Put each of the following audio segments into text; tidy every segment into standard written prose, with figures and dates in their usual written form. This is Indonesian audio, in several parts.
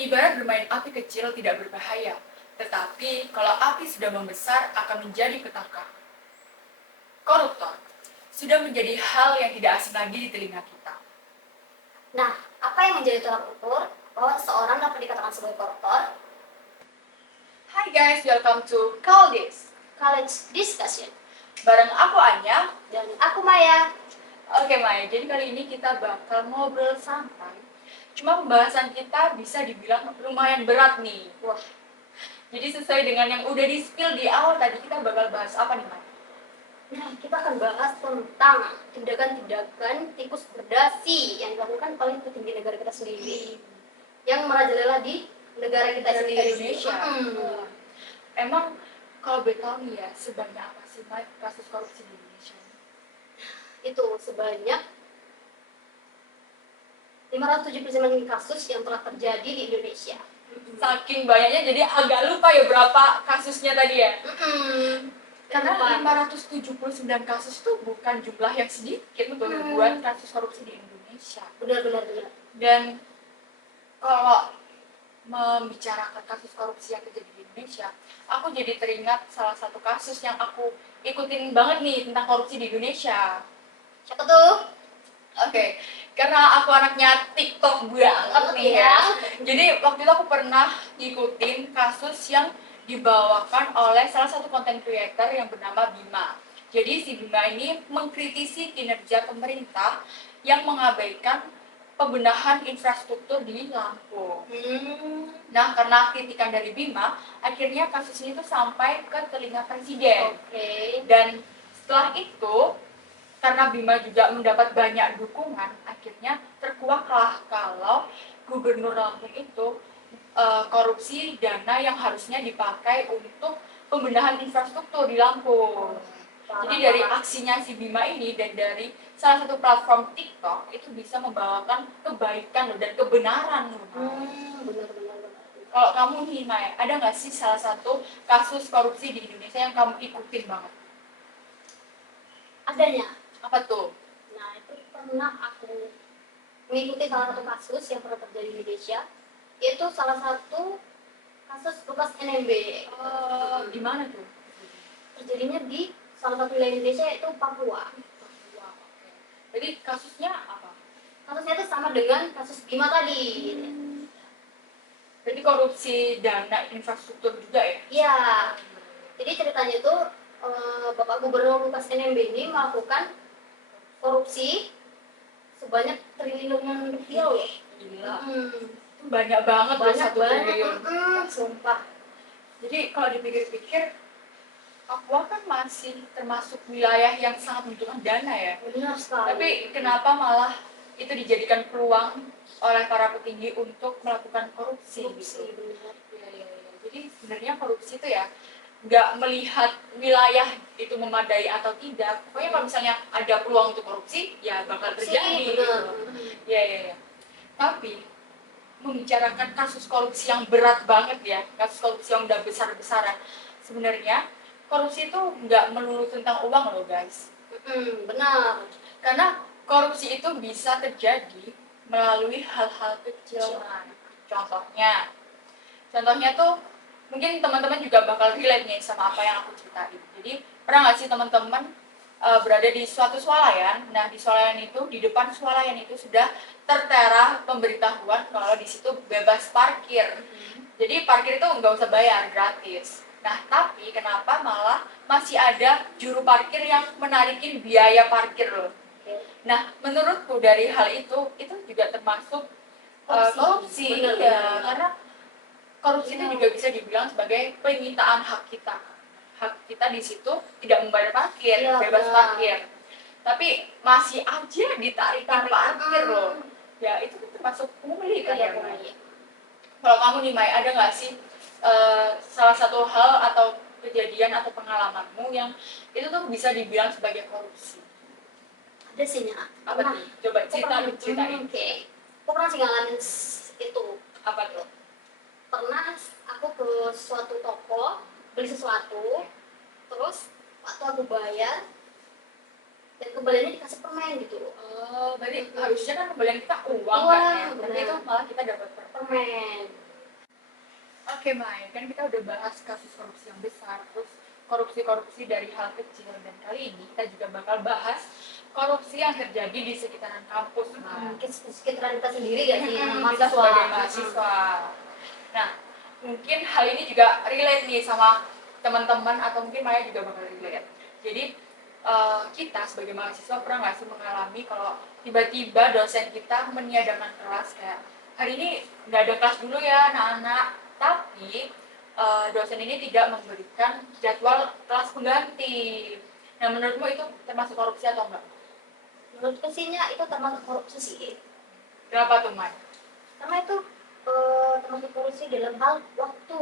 Ibarat bermain api kecil tidak berbahaya, tetapi kalau api sudah membesar akan menjadi petaka. Koruptor sudah menjadi hal yang tidak asing lagi di telinga kita. Nah, apa yang menjadi tolak ukur bahwa seseorang dapat dikatakan sebagai koruptor? Hai guys, welcome to Call This. College Discussion. Bareng aku Anya. Dan aku Maya. Oke Maya, jadi kali ini kita bakal ngobrol santai. Cuma pembahasan kita bisa dibilang lumayan berat nih. Wah, Jadi sesuai dengan yang udah di-spill di awal tadi, kita bakal bahas apa nih Maya? nah kita akan bahas tentang tindakan-tindakan tikus berdasi yang dilakukan oleh petinggi negara kita sendiri yang merajalela di negara kita Dari sendiri. Indonesia. Emang kalau boleh tahu nih ya, sebanyak apa sih Maya kasus korupsi di Indonesia? Itu sebanyak 579 kasus yang telah terjadi di Indonesia. Saking banyaknya jadi agak lupa ya berapa kasusnya tadi ya. Karena Lupa. 579 kasus itu bukan jumlah yang sedikit untuk Mm-mm. buat kasus korupsi di Indonesia. Benar. Dan kalau membicarakan kasus korupsi yang terjadi di Indonesia, aku jadi teringat salah satu kasus yang aku ikutin banget nih tentang korupsi di Indonesia. Siapa tuh? Oke, karena aku anaknya TikTok banget nih ya. Jadi waktu itu aku pernah ngikutin kasus yang dibawakan oleh salah satu content creator yang bernama Bima. Jadi si Bima ini mengkritisi kinerja pemerintah yang mengabaikan pembenahan infrastruktur di Lampung. Nah, karena kritikan dari Bima, akhirnya kasus ini tuh sampai ke telinga presiden. Oke. Dan setelah itu, karena Bima juga mendapat banyak dukungan, akhirnya terkuaklah kalau Gubernur Lampung itu korupsi dana yang harusnya dipakai untuk pembenahan infrastruktur di Lampung. Jadi dari aksinya si Bima ini dan dari salah satu platform TikTok itu bisa membawakan kebaikan dan kebenaran. Benar. Kalau kamu nih Maya, ada nggak sih salah satu kasus korupsi di Indonesia yang kamu ikutin banget? Adanya. Apa tuh? Nah, itu pernah aku mengikuti salah satu kasus yang pernah terjadi di Indonesia, yaitu salah satu kasus Lukas NMB. Gimana tuh? Terjadinya di salah satu wilayah Indonesia, yaitu Papua. Jadi kasusnya apa? Kasusnya itu sama dengan kasus Bima tadi. Jadi korupsi dana infrastruktur juga ya? Iya. Jadi ceritanya itu Bapak Gubernur Lukas NMB ini melakukan korupsi sebanyak triliunan rupiah loh. Gila. Banyak banget loh, Banyak 1 triliun. sumpah. Jadi kalau dipikir-pikir, Papua kan masih termasuk wilayah yang sangat membutuhkan dana ya. Benar sekali. Tapi kenapa malah itu dijadikan peluang oleh para petinggi untuk melakukan korupsi gitu? Benar. Iya. Jadi sebenarnya korupsi itu ya nggak melihat wilayah itu memadai atau tidak. Pokoknya kalau misalnya ada peluang untuk korupsi, ya bakal terjadi. Iya. Tapi membicarakan kasus korupsi yang berat banget ya, kasus korupsi yang udah besar-besaran. Sebenarnya korupsi itu nggak melulu tentang uang loh guys. Benar. Karena korupsi itu bisa terjadi melalui hal-hal kecil. Contohnya tuh mungkin teman-teman juga bakal relate nih sama apa yang aku ceritain. Jadi pernah nggak sih teman-teman berada di suatu swalayan? Nah di swalayan itu, di depan swalayan itu sudah tertera pemberitahuan kalau di situ bebas parkir. Jadi parkir itu nggak usah bayar, gratis. Nah tapi kenapa malah masih ada juru parkir yang menarikin biaya parkir loh? Nah menurutku dari hal itu juga termasuk korupsi. Ya, karena korupsi itu juga bisa dibilang sebagai penyitaan hak kita. Hak kita di situ tidak membayar parkir, bebas parkir. Tapi masih aja ditarik parkir loh. Ya itu termasuk pungli kan ya Mai. Kalau kamu nih Mai, ada nggak sih salah satu hal atau kejadian atau pengalamanmu yang itu tuh bisa dibilang sebagai korupsi? Ada sih Nya. Apa tuh? Coba ceritain. Oke. Aku pernah sih ngalamin itu. Apa tuh? Pernah aku ke suatu toko beli sesuatu, terus waktu aku bayar dan kembaliannya dikasih permen gitu. Berarti harusnya kan kembalian kita uang kan ya, tapi itu malah kita dapat permen. Oke, Mai, kan kita udah bahas kasus korupsi yang besar, terus korupsi-korupsi dari hal kecil, dan kali ini kita juga bakal bahas korupsi yang terjadi di sekitaran kampus, Mai. Mungkin sekitaran kita sendiri ya sih, Kita sebagai mahasiswa. Nah, mungkin hal ini juga relate nih sama teman-teman atau mungkin Maya juga bakal relate. Jadi kita sebagai mahasiswa pernah nggak sih mengalami kalau tiba-tiba dosen kita meniadakan kelas kayak hari ini nggak ada kelas dulu ya anak-anak, tapi dosen ini tidak memberikan jadwal kelas pengganti. Nah, menurutmu itu termasuk korupsi atau enggak? Menurutku sih itu termasuk korupsi sih. Kenapa tuh, Mai? Karena itu termasuk korupsi dalam hal waktu.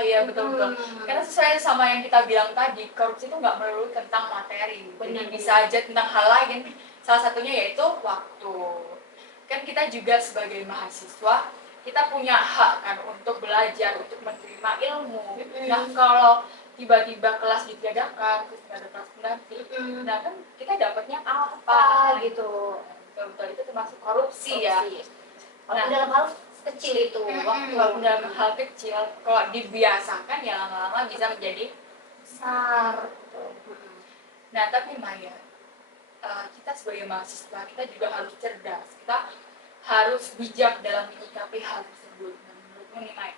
Iya, betul-betul. Karena sesuai sama yang kita bilang tadi, korupsi itu nggak melulu tentang materi. Jadi bisa aja tentang hal lain. Salah satunya yaitu waktu. Kan kita juga sebagai mahasiswa, kita punya hak kan untuk belajar, untuk menerima ilmu. Nah, kalau tiba-tiba kelas ditiadakan, terus nggak ada kelas pengganti, nah kan kita dapatnya apa gitu. Betul-betul, itu termasuk korupsi ya. Nah, dalam hal kecil itu waktu dalam hal kecil kalau dibiasakan ya lama-lama bisa menjadi besar. Nah, tapi Maya, kita sebagai mahasiswa kita juga harus cerdas, kita harus bijak dalam menyikapi hal tersebut. Nah, menurutmu nih Maya,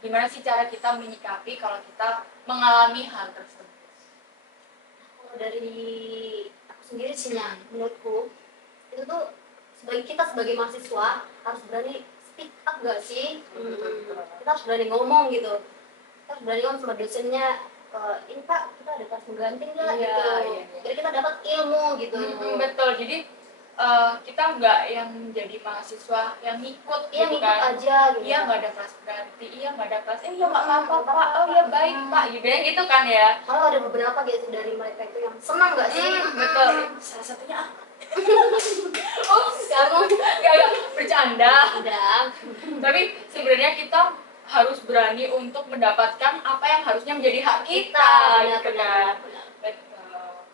gimana sih cara kita menyikapi kalau kita mengalami hal tersebut? Kalau dari aku sendiri sih menurutku itu tuh kita sebagai mahasiswa harus berani speak up gak sih? Kita harus berani ngomong gitu. Kita harus berani ngomong sama dosennya, ini Pak, kita ada kelas pengganti nggak gitu. Jadi kita dapat ilmu gitu. Betul. Jadi kita nggak yang menjadi mahasiswa yang ngikut gitu ngikut kan. aja gitu. Iya, nggak ada kelas pengganti, iya nggak ada kelas, iya nggak apa-apa Pak, oh ya baik Pak, gitu kan ya. Kalau ada beberapa gitu dari mereka itu yang senang nggak sih? Betul. Salah satunya kamu nggak bercanda. Tapi sebenarnya kita harus berani untuk mendapatkan apa yang harusnya menjadi hak kita, gitu kan. Betul.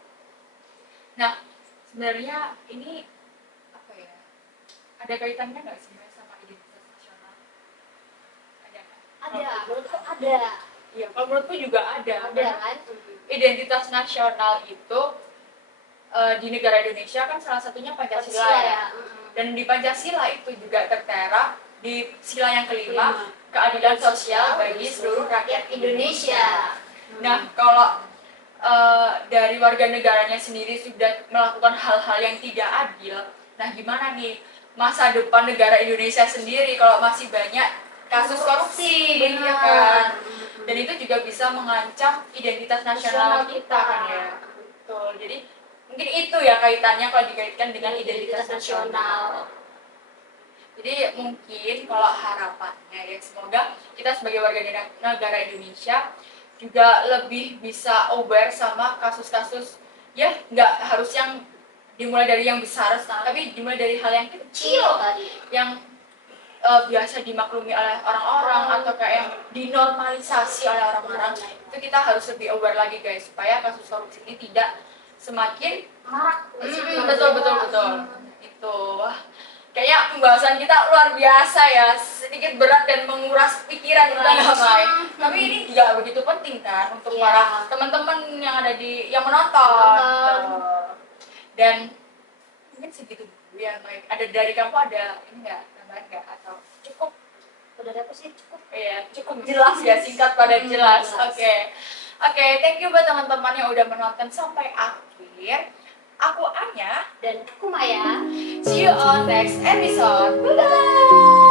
Nah, sebenarnya ini apa ya? Ada kaitannya nggak sih sama identitas nasional? Ada nggak? Ada, menurutku ada. Iya, kalau menurutku juga ada. Ada kan? Identitas nasional itu di negara Indonesia kan salah satunya Pancasila ya. Dan di Pancasila itu juga tertera di sila yang kelima, keadilan sosial bagi seluruh rakyat Indonesia. Nah, kalau dari warga negaranya sendiri sudah melakukan hal-hal yang tidak adil, nah gimana nih masa depan negara Indonesia sendiri kalau masih banyak kasus korupsi, ya kan? Dan itu juga bisa mengancam identitas nasional kita kan ya. Betul. Jadi mungkin itu ya kaitannya kalau dikaitkan dengan identitas nasional. Jadi mungkin kalau harapannya ya semoga kita sebagai warga negara Indonesia juga lebih bisa aware sama kasus-kasus ya nggak harus yang dimulai dari yang besar, tapi dimulai dari hal yang kecil yang biasa dimaklumi oleh orang-orang atau kayak yang dinormalisasi oleh orang-orang. Itu kita harus lebih aware lagi guys supaya kasus korupsi ini tidak semakin marak. Betul. Itu kayaknya pembahasan kita luar biasa ya, sedikit berat dan menguras pikiran kita Mai. Tapi ini juga begitu penting kan untuk para teman-teman yang ada yang menonton. Dan mungkin segitu dulu ya Mai. Ada dari kamu ada ini nggak tambahan nggak atau cukup? Dari aku sih cukup. Iya, cukup jelas ya, singkat pada jelas. Oke, thank you buat teman-teman yang udah menonton sampai akhir. Aku Anya dan aku Maya. See you on next episode. Bye bye.